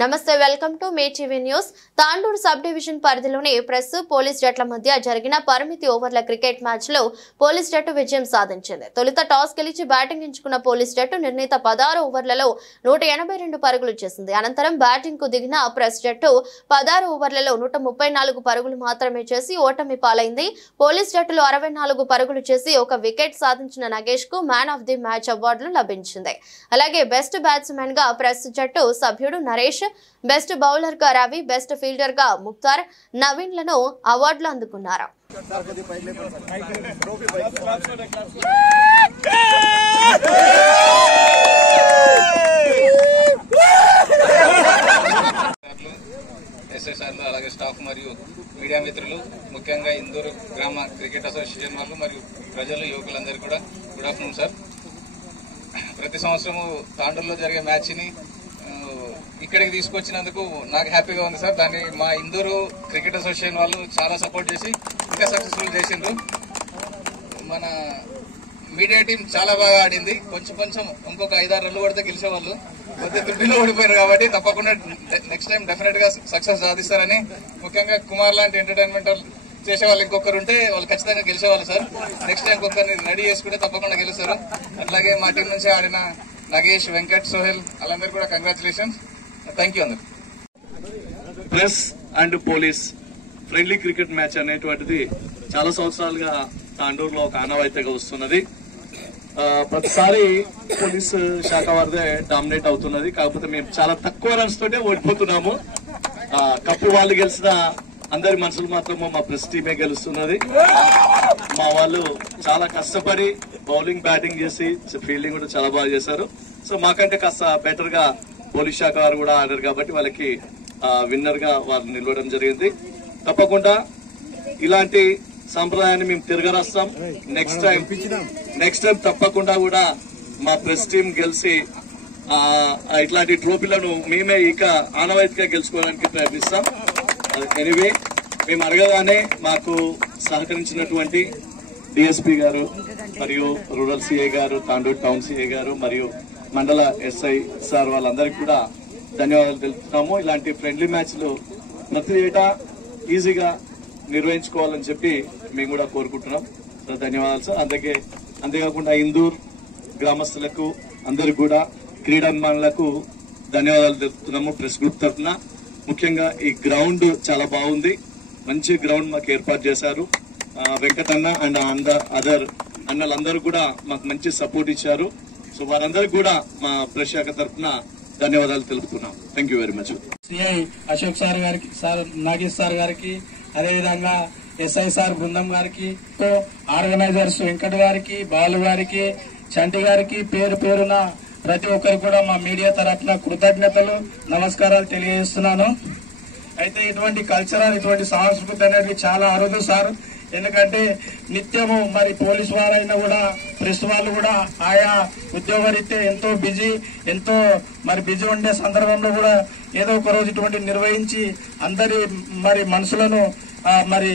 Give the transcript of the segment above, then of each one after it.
నమస్తే welcome to May TV news. Tandur sub division పరిధిలోని press police జట్ల మధ్య జరిగిన పరిమితి ఓవర్ల క్రికెట్ మ్యాచ్ లో పోలీస్ జట్టు విజయం సాధించింది. తొలుత టాస్ గెలిచి బ్యాటింగ్ ఎంచుకున్న పోలీస్ జట్టు నిర్ణీత 16 ఓవర్లలో 182 పరుగులు చేసింది. అనంతరం బ్యాటింగ్ కు దిగిన ప్రెస్ జట్టు 16 ఓవర్లలో 134 పరుగులు మాత్రమే చేసి ఓటమి పాలైంది. పోలీస్ జట్టులో 64 పరుగులు చేసి ఒక వికెట్ సాధించిన నగేష్ కు man of the match award లభించింది. అలాగే బెస్ట్ బ్యాట్స్మెన్ గా ప్రెస్ జట్టు సభ్యుడు నరేష్, బెస్ట్ బౌలర్ గా రవి, బెస్ట్ ఫీల్డర్ గా ముక్తార్, నవీన్ లను అవార్డులు అందుకున్నారు. ఎస్ఎస్ఆర్లు అలాగే స్టాఫ్ మరియు మీడియా మిత్రులు, ముఖ్యంగా ఇందూరు గ్రామ క్రికెట్ అసోసియేషన్ వాళ్ళు మరియు ప్రజలు, యువకులందరికీ కూడా గుడ్ ఆఫ్టర్నూన్ సార్. ప్రతి సంవత్సరము తాండూరులో జరిగే మ్యాచ్ ని ఇక్కడికి తీసుకొచ్చినందుకు నాకు హ్యాపీగా ఉంది సార్. దాన్ని మా ఇందూరు క్రికెట్ అసోసియేషన్ వాళ్ళు చాలా సపోర్ట్ చేసి ఇంకా సక్సెస్ఫుల్ చేసిండ్రు. మన మీడియా టీం చాలా బాగా ఆడింది. కొంచెం ఇంకొక 5-6 రన్లు కొడితే గెలిచేవాళ్ళు, కొద్దిగా త్రుటిలో ఓడిపోయారు. కాబట్టి తప్పకుండా నెక్స్ట్ టైం డెఫినెట్ గా సక్సెస్ సాధిస్తారని, ముఖ్యంగా కుమార్ లాంటి ఎంటర్టైన్మెంట్ చేసే వాళ్ళు ఇంకొకరు ఉంటే వాళ్ళు ఖచ్చితంగా గెలిచేవాళ్ళు సార్. నెక్స్ట్ టైం ఇంకొకరిని రెడీ చేసుకుంటే తప్పకుండా గెలుస్తారు. అట్లాగే మా టీం నుంచి ఆడిన నగేష్, వెంకట్, సోహెల్ వాళ్ళందరూ కూడా కంగ్రాచులేషన్స్. థ్యాంక్ యూ అందరు. Press and police friendly cricket match అనేటువంటిది చాలా సంవత్సరాలుగా తాండూరులో ఒక ఆనవాయితీగా వస్తున్నది. ప్రతిసారి పోలీసు శాఖ వారిదే డామినేట్ అవుతున్నది. కాకపోతే మేము చాలా తక్కువ రన్స్ తోటే ఓడిపోతున్నాము. కప్పు వాళ్ళు గెలిచిన అందరి మనసులు మాత్రము మా ప్రెస్ టీమే గెలుస్తున్నది. మా వాళ్ళు చాలా కష్టపడి బౌలింగ్, బ్యాటింగ్ చేసి ఫీల్డింగ్ కూడా చాలా బాగా చేశారు. సో మాకంటే కాస్త బెటర్ గా పోలీస్ శాఖ వారు కూడా ఆడారు కాబట్టి వాళ్ళకి విన్నర్ గా వాళ్ళు నిలవడం జరిగింది. తప్పకుండా ఇలాంటి సంప్రదాయాన్ని మేము తిరగరాస్తాం. నెక్స్ట్ టైం తప్పకుండా కూడా మా ప్రెస్ టీం గెలిచి ఇట్లాంటి ట్రోఫీలను మేమే ఇక ఆనవాయితీగా గెలుచుకోవడానికి ప్రయత్నిస్తాం. ఎనీవే, మేము అడగగానే మాకు సహకరించినటువంటి డిఎస్పీ గారు మరియు రూరల్ సిఐ గారు, తాండూరు టౌన్ సిఐ గారు మరియు మండల ఎస్ఐ సార్ వాళ్ళందరికీ కూడా ధన్యవాదాలు తెలుపుతున్నాము. ఇలాంటి ఫ్రెండ్లీ మ్యాచ్లు ప్రతి ఏటా ఈజీగా నిర్వహించుకోవాలని చెప్పి మేము కూడా కోరుకుంటున్నాం. సో ధన్యవాదాలు సార్. అంతేకాకుండా ఇందూర్ గ్రామస్తులకు అందరికి కూడా క్రీడాభిమానులకు ధన్యవాదాలు తెలుపుతున్నాము ప్రెస్ గ్రూప్ తరఫున. ముఖ్యంగా ఈ గ్రౌండ్ చాలా బాగుంది. మంచి గ్రౌండ్ మాకు ఏర్పాటు చేశారు. వెంకటన్న అండ్ అదర్ అన్నలందరూ కూడా మాకు మంచి సపోర్ట్ ఇచ్చారు. సో వారందరికీ కూడా మా ప్రెస్ శాఖ తరఫున ధన్యవాదాలు తెలుపుతున్నాం. Thank you very much. CI Ashok sir గారికి, సార్ నాగేష్ సార్ గారికి, అదేవిధంగా ఎస్ఐ సార్ బృందం గారికి, ఆర్గనైజర్స్ వెంకట్ గారికి, బాలు గారికి, చంటి గారికి పేరు పేరున ప్రతి ఒక్కరికి కూడా మా మీడియా తరఫున కృతజ్ఞతలు, నమస్కారాలు తెలియజేస్తున్నాను. అయితే ఇటువంటి కల్చరల్, ఇటువంటి సంస్కృతి అనేది చాలా అరుదు సార్. ఎందుకంటే నిత్యము మరి పోలీసు వారైనా కూడా ప్రెస్ వాళ్ళు కూడా ఆయా ఉద్యోగరీత్యా ఎంతో బిజీ ఉండే సందర్భంలో కూడా ఏదో ఒక రోజు ఇటువంటి నిర్వహించి అందరి మరి మనసులను మరి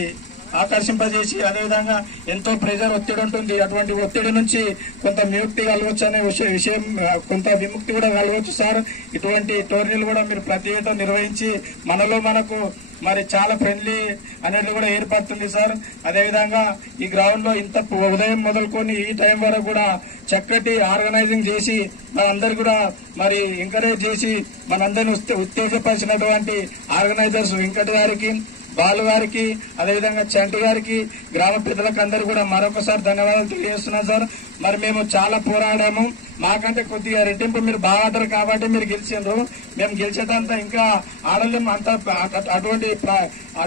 ఆకర్షింపజేసి, అదేవిధంగా ఎంతో ప్రెజర్, ఒత్తిడి ఉంటుంది. అటువంటి ఒత్తిడి నుంచి కొంత విముక్తి కలవచ్చు అనే విషయం, కొంత విముక్తి కూడా కలవచ్చు సార్. ఇటువంటి టోర్నీలు కూడా మీరు ప్రతి ఏటా నిర్వహించి మనకు మరి చాలా ఫ్రెండ్లీ అనేది కూడా ఏర్పడుతుంది సార్. అదేవిధంగా ఈ గ్రౌండ్ లో ఇంత ఉదయం మొదలుకొని ఈ టైం వరకు కూడా చక్కటి ఆర్గనైజింగ్ చేసి మనందరు కూడా మరి ఎంకరేజ్ చేసి మనందరిని ఉత్తేజపరిచినటువంటి ఆర్గనైజర్స్ వెంకట్ గారికి, బాలు గారికి, అదేవిధంగా చంటి గారికి, గ్రామ పెద్దలకు అందరూ కూడా మరొకసారి ధన్యవాదాలు తెలియజేస్తున్నాం సార్. మరి మేము చాలా పోరాడాము. మాకంటే కొద్దిగా రెట్టింపు మీరు బాగా ఆడారు కాబట్టి మీరు గెలిచిండ్రు. మేము గెలిచేటంతా ఇంకా ఆడలేము, అంత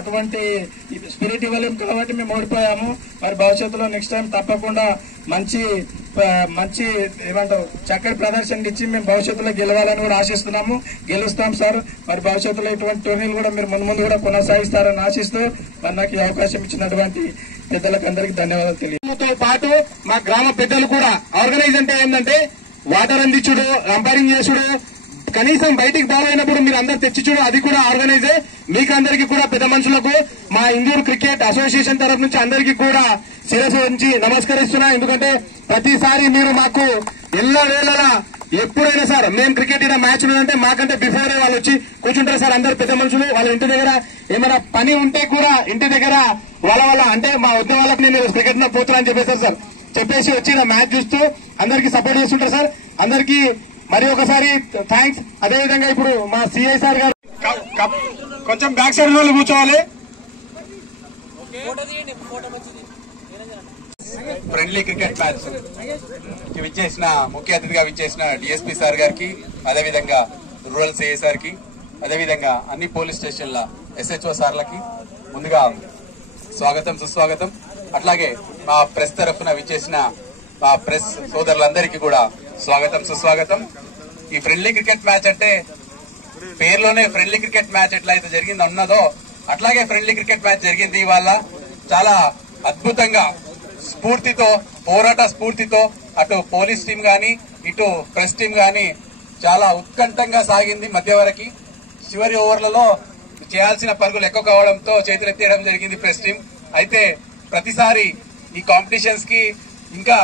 అటువంటి స్పిరిట్ ఇవ్వలేము కాబట్టి మేము ఓడిపోయాము. మరి భవిష్యత్తులో నెక్స్ట్ టైం తప్పకుండా మంచి ఏమంటారు చక్కటి ప్రదర్శన ఇచ్చి మేము భవిష్యత్తులో గెలవాలని కూడా ఆశిస్తున్నాము. గెలుస్తాం సార్. మరి భవిష్యత్తులో ఇటువంటి టోర్నీలు కూడా మీరు ముందు కూడా కొనసాగిస్తారని ఆశిస్తూ మరి నాకు ఈ అవకాశం ఇచ్చినటువంటి పెద్దలకు అందరికీ ధన్యవాదాలు తెలియజేతో పాటు మా గ్రామ పెద్దలు కూడా ఆర్గనైజ్ అంటే ఏంటంటే వాటర్ అందించుడు, అంపైరింగ్ చేసుడు, కనీసం బయటికి బాల్ అయినప్పుడు మీరు అందరు తెచ్చిచుడు, అది కూడా ఆర్గనైజే. మీకు అందరికీ కూడా పెద్ద మనుషులకు మా ఇందూరు క్రికెట్ అసోసియేషన్ తరఫు నుంచి అందరికీ కూడా శిరస్సు ఉంచి నమస్కరిస్తున్నా. ఎందుకంటే ప్రతిసారి మీరు మాకు ఎల్లవేళలా ఎప్పుడైనా సార్ మేము క్రికెట్ మ్యాచ్ ఉన్నదంటే మాకంటే బిఫోరే వాళ్ళు వచ్చి కూర్చుంటారు సార్. అందరు పెద్ద మనుషులు వాళ్ళ ఇంటి దగ్గర ఏమైనా పని ఉంటే కూడా ఇంటి దగ్గర వాళ్ళ అంటే మా వద్ద వాళ్ళకి నేను క్రికెట్ పోతున్నా అని చెప్పేస్తారు సార్. చెప్పేసి వచ్చి మ్యాచ్ చూస్తూ అందరికి సపోర్ట్ చేస్తుంటారు సార్. అందరికి మరి ఒకసారి థ్యాంక్స్. అదేవిధంగా ఇప్పుడు మా సిఐ సార్ గారు కొంచెం బ్యాక్ సైడ్ వాళ్ళు కూర్చోవాలి. ఫ్రెండ్లీ క్రికెట్ మ్యాచ్ విచ్చేసిన ముఖ్య అతిథిగా విచ్చేసిన డిఎస్పీ సార్ గారికి, అదేవిధంగా రూరల్ సిఐ సార్ కి, అదేవిధంగా అన్ని పోలీస్ స్టేషన్ల SHO సార్లకి ముందుగా స్వాగతం సుస్వాగతం. అట్లాగే మా ప్రెస్ తరఫున విచ్చేసిన మా ప్రెస్ సోదరులందరికీ కూడా స్వాగతం సుస్వాగతం. ఈ ఫ్రెండ్లీ క్రికెట్ మ్యాచ్ అంటే పేరులోనే ఫ్రెండ్లీ క్రికెట్ మ్యాచ్ ఎట్లయితే జరిగింది ఉన్నదో అట్లాగే ఫ్రెండ్లీ క్రికెట్ మ్యాచ్ జరిగింది. ఇవాళ చాలా అద్భుతంగా స్ఫూర్తితో, పోరాట స్ఫూర్తితో అటు పోలీస్ టీం గాని ఇటు ప్రెస్ టీం గాని చాలా ఉత్కంఠంగా సాగింది. మధ్య వరకు చివరి ఓవర్లలో చేయాల్సిన పరుగులు ఎక్కువ కావడంతో చేతులెత్తేయడం జరిగింది ప్రెస్ టీం. అయితే ప్రతిసారి ఈ కాంపిటీషన్స్ కి ఇంకా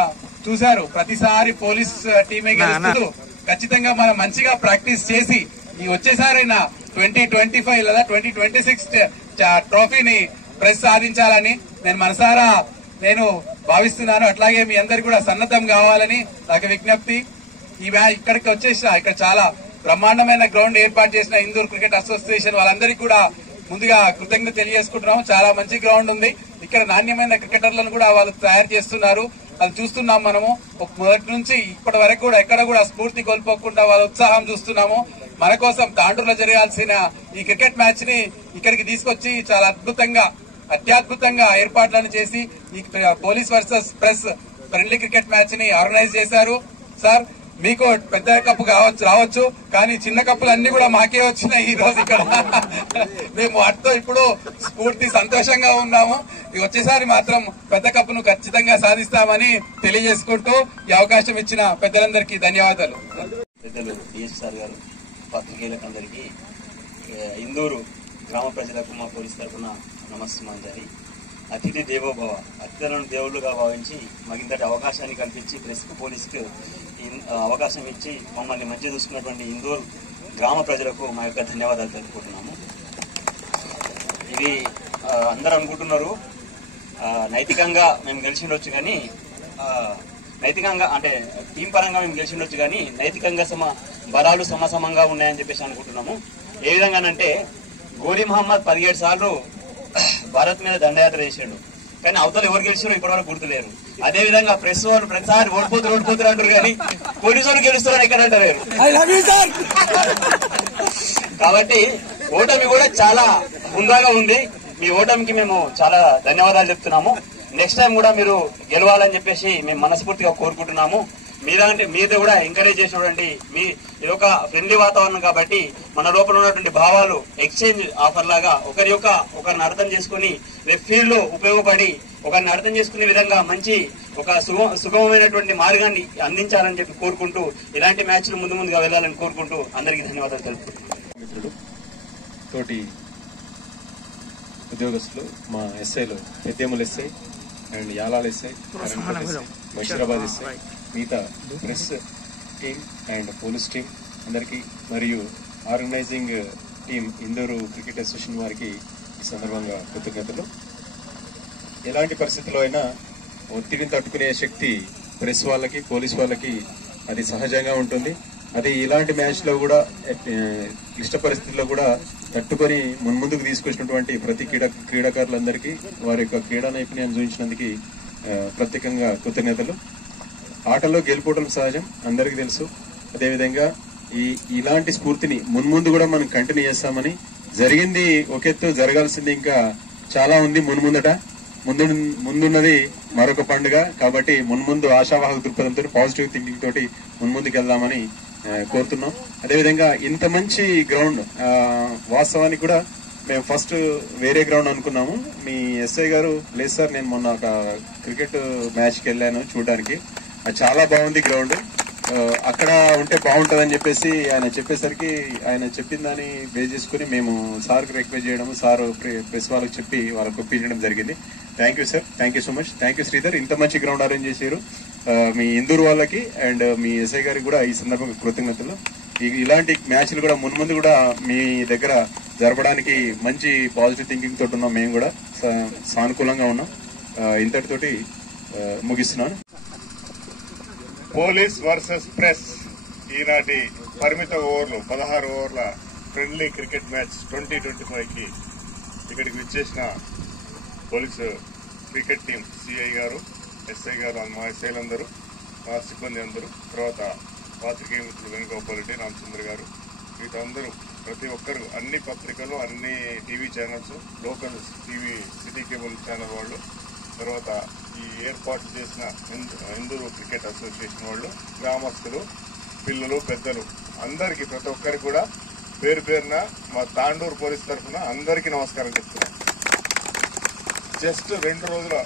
చూశారు, ప్రతిసారి పోలీస్ టీమే గెలుస్తూ ఖచ్చితంగా మనం మంచిగా ప్రాక్టీస్ చేసి ఈ వచ్చేసారైనా 2025 లేదా 2026 ట్రోఫీని ప్రెస్ సాధించాలని నేను మనసారా భావిస్తున్నాను. అట్లాగే మీ అందరు కూడా సన్నద్ధం కావాలని నాకు విజ్ఞప్తి. ఈ మ్యాచ్ ఇక్కడికి వచ్చేసిన ఇక్కడ చాలా బ్రహ్మాండమైన గ్రౌండ్ ఏర్పాటు చేసిన ఇందూర్ క్రికెట్ అసోసియేషన్ వాళ్ళందరికీ కూడా ముందుగా కృతజ్ఞత తెలియజేసుకుంటున్నాము. చాలా మంచి గ్రౌండ్ ఉంది. ఇక్కడ నాణ్యమైన క్రికెటర్లను కూడా వాళ్ళు తయారు చేస్తున్నారు. అది చూస్తున్నాం మనము. మొదటి నుంచి ఇప్పటి వరకు కూడా ఎక్కడ కూడా స్ఫూర్తి కోల్పోకుండా వాళ్ళ ఉత్సాహం చూస్తున్నాము. మన కోసం తాండూరులో జరగాల్సిన ఈ క్రికెట్ మ్యాచ్ ని ఇక్కడికి తీసుకొచ్చి చాలా అత్యద్భుతంగా ఏర్పాట్లను చేసి ఈ police versus press friendly cricket match ని ఆర్గనైజ్ చేశారు. సార్ మీకు పెద్ద కప్పు రావచ్చు కానీ చిన్న కప్పులు అన్ని కూడా మాకే వచ్చినాయి ఈ రోజు ఇక్కడ. మేము వాటితో ఇప్పుడు స్ఫూర్తి సంతోషంగా ఉన్నాము. వచ్చేసారి మాత్రం పెద్ద కప్పును ఖచ్చితంగా సాధిస్తామని తెలియజేసుకుంటూ ఈ అవకాశం ఇచ్చిన పెద్దలందరికీ ధన్యవాదాలు. పెద్దలు డిఎస్ సార్ గారు, పత్రికేయులకు అందరికీ, ఇందూరు గ్రామ ప్రజలకు మా పోలీస్ తరఫున నమస్సుమాంజలి. అతిథి దేవోభవ, అతిథులను దేవుళ్ళుగా భావించి మరింతటి అవకాశాన్ని కల్పించి ప్రెస్కు పోలీసుకు అవకాశం ఇచ్చి మమ్మల్ని మంచి చూసుకున్నటువంటి ఇందూరు గ్రామ ప్రజలకు మా యొక్క ధన్యవాదాలు తెలుపుకుంటున్నాము. ఇది అందరూ అనుకుంటున్నారు నైతికంగా మేము గెలిచిండొచ్చు కానీ, నైతికంగా అంటే టీం పరంగా మేము గెలిచిండొచ్చు కానీ నైతికంగా బలాలు సమసమంగా ఉన్నాయని చెప్పేసి అనుకుంటున్నాము. ఏ విధంగానంటే గోలీ మహమ్మద్ 17 సార్లు భారత్ మీద దండయాత్ర చేసాడు కానీ అవతల ఎవరు గెలిచారో ఇప్పటివరకు గుర్తులేరు. అదే విధంగా ప్రెస్ వాళ్ళు ప్రతిసారి ఓడిపోతారు అంటారు కానీ పోలీసు వాళ్ళు గెలుస్తారని ఎక్కడ అంటారు. కాబట్టి ఓటమి కూడా చాలా హుందాగా ఉంది. మీ ఓటమికి మేము చాలా ధన్యవాదాలు చెప్తున్నాము. నెక్స్ట్ టైం కూడా మీరు గెలవాలని చెప్పేసి మేము మనస్ఫూర్తిగా కోరుకుంటున్నాము. మీద కూడా ఎంకరేజ్ చేసినటువంటి ఇది ఒక ఫ్రెండ్లీ వాతావరణం కాబట్టి మన లోపల ఉన్నటువంటి భావాలు ఎక్స్చేంజ్ ఆఫర్ లాగా ఒకరిని అర్థం చేసుకుని రేపు ఫీల్డ్ లో ఉపయోగపడి ఒకరిని అర్థం చేసుకునే విధంగా మంచి ఒక సుగమమైనటువంటి మార్గాన్ని అందించాలని చెప్పి కోరుకుంటూ ఇలాంటి మ్యాచ్లు ముందుగా వెళ్లాలని కోరుకుంటూ అందరికీ ధన్యవాదాలు తెలుపుకుంటున్నాను. తోటి ఉద్యోగస్తులు, మా ఎస్ఐలు, Peddemula SI and Yalal SI, Basheerabad SI, మిగతా press team and police team అందరికీ మరియు organizing team Indur cricket association వారికి ఈ సందర్భంగా కృతజ్ఞతలు. ఎలాంటి పరిస్థితుల్లో అయినా ఒత్తిడిని తట్టుకునే శక్తి ప్రెస్ వాళ్ళకి, పోలీస్ వాళ్ళకి అది సహజంగా ఉంటుంది. అది ఇలాంటి మ్యాచ్ లో కూడా క్లిష్ట పరిస్థితుల్లో కూడా తట్టుకొని మున్ముందుకు తీసుకొచ్చినటువంటి ప్రతి క్రీడాకారులందరికీ వారి యొక్క క్రీడా నైపుణ్యాన్ని చూపించినందుకు ప్రత్యేకంగా కృతజ్ఞతలు. ఆటలో గెలుపోవడం సహజం, అందరికీ తెలుసు. అదేవిధంగా ఇలాంటి స్ఫూర్తిని మున్ముందు కూడా మనం కంటిన్యూ చేస్తామని, జరిగింది ఒకెత్తు, జరగాల్సింది ఇంకా చాలా ఉంది ముందున్నది మరొక పండుగ. కాబట్టి మున్ముందు ఆశావాహక దృక్పథంతో, పాజిటివ్ థింకింగ్ తోటి మున్ముందుకు వెళ్దామని కోరుతున్నాం. అదేవిధంగా ఇంత మంచి గ్రౌండ్ వాస్తవానికి కూడా మేము ఫస్ట్ వేరే గ్రౌండ్ అనుకున్నాము. మీ ఎస్ఐ గారు లేదు సార్, నేను మొన్న ఒక క్రికెట్ మ్యాచ్కి వెళ్ళాను చూడడానికి, అది చాలా బాగుంది గ్రౌండ్, అక్కడ ఉంటే బాగుంటుందని చెప్పేసి ఆయన చెప్పేసరికి ఆయన చెప్పిన దాన్ని బేస్ చేసుకుని మేము సార్కి రిక్వెస్ట్ చేయడం, సార్ ప్రెస్ వాళ్ళకి చెప్పి వాళ్ళకి ఒప్పించడం జరిగింది. Thank you sir, thank you so much. Thank you Sridhar, ఇంత మంచి గ్రౌండ్ అరేంజ్ చేశారు. మీ ఇందూరు వాళ్ళకి అండ్ మీ ఎస్ఐ గారికి కూడా ఈ సందర్భంగా కృతజ్ఞతలు. ఇలాంటి మ్యాచ్లు కూడా మున్ముందు కూడా మీ దగ్గర జరపడానికి మంచి పాజిటివ్ థింకింగ్ తోటి ఉన్నాం. మేము కూడా సానుకూలంగా ఉన్నాం. ఇంతటితోటి ముగిస్తున్నాను. పోలీస్ వర్సెస్ ప్రెస్ ఈనాటి పరిమిత ఓవర్లు 16 ఓవర్ల ఫ్రెండ్లీ క్రికెట్ మ్యాచ్ 2025కి ఇక్కడికి విచ్చేసిన పోలీసు క్రికెట్ టీం సిఐ గారు, ఎస్ఐ గారు, మా ఎస్ఐలందరూ, మా సిబ్బంది అందరూ, తర్వాత పాత్రికేయ మిత్రులు వేణుగోపాల్ రెడ్డి, రామచంద్ర గారు, వీటందరూ ప్రతి ఒక్కరు అన్ని పత్రికలు, అన్ని TV channels, local TV city cable channel వాళ్ళు, తర్వాత ఈ ఏర్పాటు చేసిన ఇందూరు క్రికెట్ అసోసియేషన్ వాళ్ళు, గ్రామస్తులు, పిల్లలు, పెద్దలు అందరికీ ప్రతి ఒక్కరికి కూడా పేరు పేరున మా తాండూరు పోలీస్ తరఫున అందరికీ నమస్కారం చెప్తున్నాం. జస్ట్ 2 రోజులు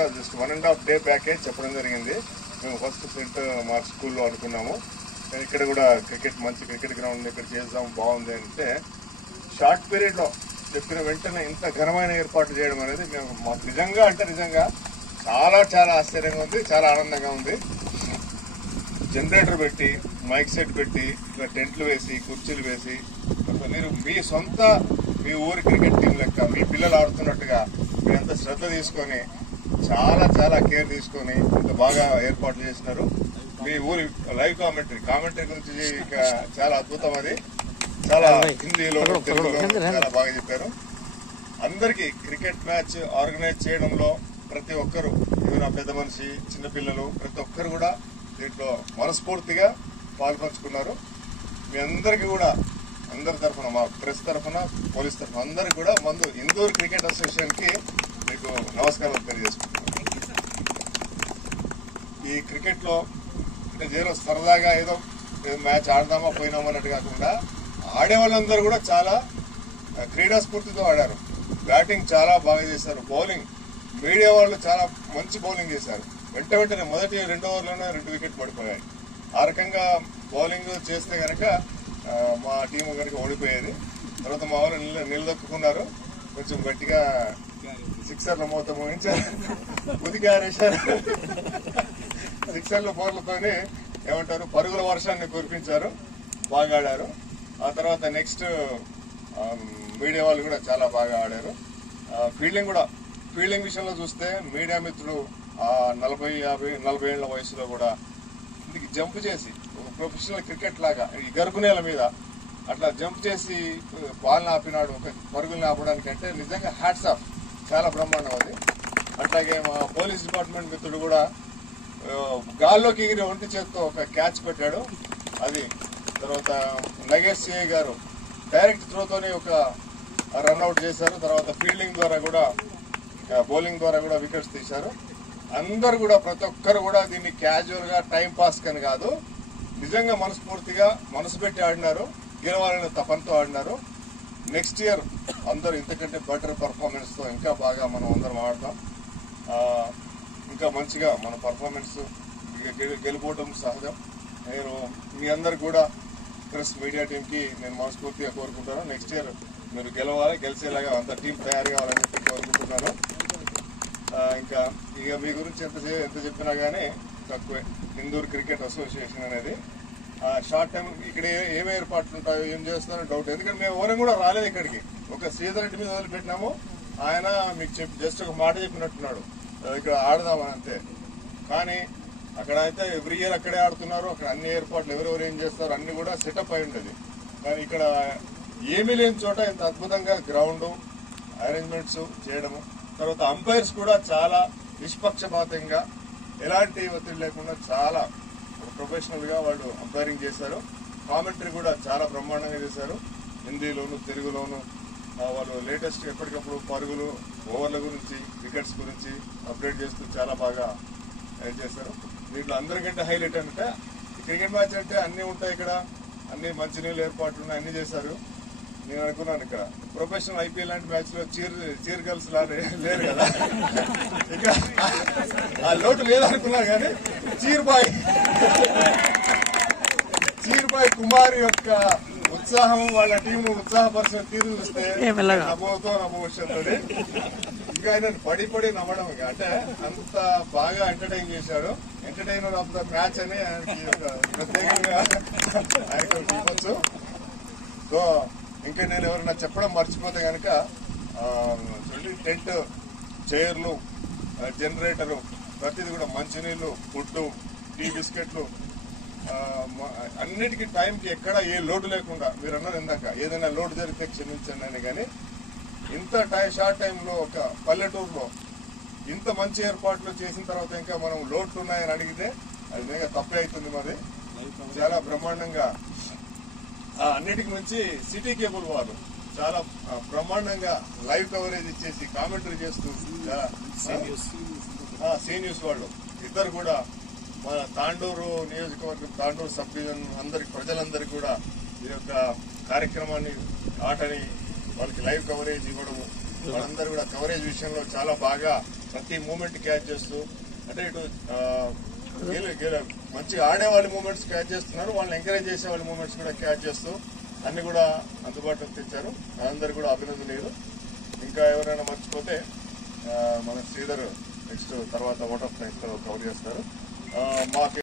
కాదు, జస్ట్ 1.5 డే బ్యాకే చెప్పడం జరిగింది. మేము ఫస్ట్ సెంట్ మా స్కూల్లో అనుకున్నాము, కానీ ఇక్కడ కూడా మంచి క్రికెట్ గ్రౌండ్ ఇక్కడ చేద్దాం బాగుంది అంటే షార్ట్ పీరియడ్ లో చెప్పిన వెంటనే ఇంత ఘనమైన ఏర్పాటు చేయడం అనేది మేము మాకు నిజంగా చాలా చాలా ఆశ్చర్యంగా ఉంది, చాలా ఆనందంగా ఉంది. జనరేటర్ పెట్టి, మైక్ సెట్ పెట్టి, ఇలా టెంట్లు వేసి, కుర్చీలు వేసి, మీరు మీ ఊరి క్రికెట్ టీం లెక్క మీ పిల్లలు ఆడుతున్నట్టుగా మీరంతా శ్రద్ధ తీసుకొని చాలా చాలా కేర్ తీసుకొని ఇంత బాగా ఏర్పాటు చేసినారు. మీ ఊరి లైవ్ కామెంటరీ గురించి చాలా అద్భుతం. అది చాలా హిందీలో, తెలుగులో చాలా బాగా చెప్పారు. అందరికీ క్రికెట్ మ్యాచ్ ఆర్గనైజ్ చేయడంలో ప్రతి ఒక్కరు, ఏదైనా పెద్ద మనిషి, చిన్నపిల్లలు, ప్రతి ఒక్కరు కూడా దీంట్లో మనస్ఫూర్తిగా పాల్పంచుకున్నారు. మీ అందరికీ కూడా అందరి తరఫున, మా ప్రెస్ తరఫున, పోలీస్ తరఫున అందరికీ కూడా ముందు ఇందూరు క్రికెట్ అసోసియేషన్ కి మీకు నమస్కారాలు తెలియజేసుకుంటున్నాను. ఈ క్రికెట్ లో ఏదో సరదాగా ఏదో మ్యాచ్ ఆడదామా పోయినామా అన్నట్టు కాకుండా ఆడే వాళ్ళందరూ కూడా చాలా క్రీడా స్ఫూర్తితో ఆడారు. బ్యాటింగ్ చాలా బాగా చేశారు. బౌలింగ్ మీడియా వాళ్ళు చాలా మంచి బౌలింగ్ చేశారు. వెంటనే మొదటి 2 ఓవర్లోనే 2 వికెట్లు పడిపోయాయి. ఆ రకంగా బౌలింగ్ చేస్తే కనుక మా టీం కనుక ఓడిపోయేది. తర్వాత మా వాళ్ళు నిలదొక్కున్నారు, కొంచెం గట్టిగా సిక్సర్ల మూత మోగించారు, ఉదిగారేశారు. సిక్సర్ల బోర్లతోనే ఏమంటారు పరుగుల వర్షాన్ని కురిపించారు, బాగా ఆడారు. ఆ తర్వాత నెక్స్ట్ మీడియా వాళ్ళు కూడా చాలా బాగా ఆడారు. ఫీల్డింగ్ విషయంలో చూస్తే మీడియా మిత్రులు 40-50 ఏళ్ల వయసులో కూడా ఇందుకు జంప్ చేసి ప్రొఫెషనల్ క్రికెట్ లాగా ఈ గరుకునేల మీద అట్లా జంప్ చేసి బాల్ని ఆపినాడు, ఒక పరుగుల్ని ఆపడానికి అంటే నిజంగా హ్యాట్స్ ఆఫ్, చాలా బ్రహ్మాండం అది. అట్లాగే మా పోలీస్ డిపార్ట్మెంట్ మిత్రుడు కూడా గాల్లోకి ఎగిరి ఒంటి చేత్తో ఒక క్యాచ్ పెట్టాడు, అది. తర్వాత నగేష్ సిఐ గారు డైరెక్ట్ త్రోతోనే ఒక రన్అట్ చేశారు. తర్వాత ఫీల్డింగ్ ద్వారా కూడా, బౌలింగ్ ద్వారా కూడా వికెట్స్ తీశారు. అందరు కూడా ప్రతి ఒక్కరు కూడా దీన్ని క్యాజువల్ గా టైం పాస్ కని కాదు, నిజంగా మనస్ఫూర్తిగా మనసు పెట్టి ఆడినారు, గెలవాలనే తపంతో ఆడినారు. నెక్స్ట్ ఇయర్ అందరూ ఇంతకంటే బెటర్ పర్ఫార్మెన్స్ తో ఇంకా బాగా మనం అందరం ఆడతాం. ఇంకా మంచిగా మన పర్ఫార్మెన్స్ గెలుపోవడం సహజం. నేను మీ అందరు కూడా ప్రెస్ మీడియా టీంకి నేను మనస్ఫూర్తిగా కోరుకుంటాను. నెక్స్ట్ ఇయర్ మీరు గెలిచేలాగా అంత టీం తయారు కావాలని చెప్పి కోరుకుంటున్నాను. ఇంకా మీ గురించి ఎంత చెప్పినా గానీ తక్కువే. ఇందూరు క్రికెట్ అసోసియేషన్ అనేది షార్ట్ టైం ఇక్కడ ఏమి ఏర్పాట్లు ఉంటాయో, ఏం చేస్తారో డౌట్. ఎందుకంటే మేము ఎవరం కూడా రాలేదు ఇక్కడికి. ఒక శ్రీధర్ రెడ్డి మీద వదిలిపెట్టినాము, ఆయన మీకు జస్ట్ ఒక మాట చెప్పినట్టున్నాడు ఇక్కడ ఆడదామని, అంతే. కానీ అక్కడ అయితే ఎవ్రీ ఇయర్ అక్కడే ఆడుతున్నారు. అక్కడ అన్ని ఏర్పాట్లు ఎవరెవరు ఏం చేస్తారు అన్ని కూడా సెటప్ అయి ఉండేది. కానీ ఇక్కడ ఏమీ లేని చోట ఇంత అద్భుతంగా గ్రౌండ్ అరేంజ్మెంట్స్ చేయడము, తర్వాత అంపైర్స్ కూడా చాలా నిష్పక్షపాతంగా ఎలాంటి ఒత్తిడి లేకుండా చాలా ప్రొఫెషనల్ గా వాళ్ళు అంపైరింగ్ చేశారు. కామెంటరీ కూడా చాలా బ్రహ్మాండంగా చేశారు. హిందీలోను, తెలుగులోను వాళ్ళు లేటెస్ట్ ఎప్పటికప్పుడు పరుగులు, ఓవర్ల గురించి, వికెట్స్ గురించి అప్డేట్ చేస్తూ చాలా బాగా చేశారు. దీంట్లో అందరికంటే హైలైట్ అంటే క్రికెట్ మ్యాచ్ అంటే అన్ని ఉంటాయి ఇక్కడ, అన్ని మంచినీళ్ళు ఏర్పాట్లు ఉన్నాయి, అన్ని చేశారు. నేను అనుకున్నాను ఇక్కడ ప్రొఫెషనల్ ఐపీఎల్ లాంటి మ్యాచ్ లో చీర్ గర్ల్స్ లేరు కదా, ఇంకా ఆ లోటు లేదనుకున్నా కానీ చీర్ బాయ్ కుమారి యొక్క ఉత్సాహం వాళ్ళ టీం ఉత్సాహపరిచిన తీరు చూస్తే నమ్మవుతో నమ్మవచ్చుతో ఇంకా ఆయన పడి నమ్మడం అంటే అంత బాగా ఎంటర్టైన్ చేశారు. ఎంటర్టైనర్ ఆఫ్ ద మ్యాచ్ అని ఆయనకి ప్రత్యేకంగా ఆయనకు చెప్పచ్చు. సో ఇంకా నేను ఎవరైనా చెప్పడం మర్చిపోతే కనుక టెంట్, చైర్లు, జనరేటరు, ప్రతిదీ కూడా మంచినీళ్లు, ఫుడ్, టీ, బిస్కెట్లు అన్నిటికీ టైంకి ఎక్కడ ఏ లోటు లేకుండా, మీరు అన్నారు ఇందాక ఏదైనా లోటు జరిగితే క్షమించండి అని, కానీ ఇంత షార్ట్ టైంలో ఒక పల్లెటూరులో ఇంత మంచి ఏర్పాట్లు చేసిన తర్వాత ఇంకా మనం లోట్లు ఉన్నాయని అడిగితే అది నిజంగా తప్పే అవుతుంది. మరి చాలా బ్రహ్మాండంగా అన్నిటికి మించి సిటీ కేబుల్ వారు చాలా బ్రహ్మాండంగా లైవ్ కవరేజ్ ఇచ్చేసి కామెంటరీ చేస్తూ సీ న్యూస్ వాళ్ళు ఇద్దరు కూడా మన తాండూరు నియోజకవర్గం, తాండూరు సబ్ డివిజన్ ప్రజలందరికీ కూడా ఈ యొక్క కార్యక్రమాన్ని, ఆటని వాళ్ళకి లైవ్ కవరేజ్ ఇవ్వడము, వాళ్ళందరూ కూడా కవరేజ్ విషయంలో చాలా బాగా ప్రతి మూమెంట్ క్యాచ్ చేస్తూ, అంటే ఇటు మంచిగా ఆడే వాళ్ళ మూమెంట్స్ క్యాచ్ చేస్తున్నారు, వాళ్ళని ఎంకరేజ్ చేసే వాళ్ళ మూమెంట్స్ కూడా క్యాచ్ చేస్తూ అన్ని కూడా అందుబాటులోకి తెచ్చారు. అందరు కూడా అభినందనీయులు. ఇంకా ఎవరైనా మర్చిపోతే మన శ్రీధర్ నెక్స్ట్ తర్వాత ఓట్ ఆఫ్ థ్యాంక్స్ కవర్ చేస్తారు.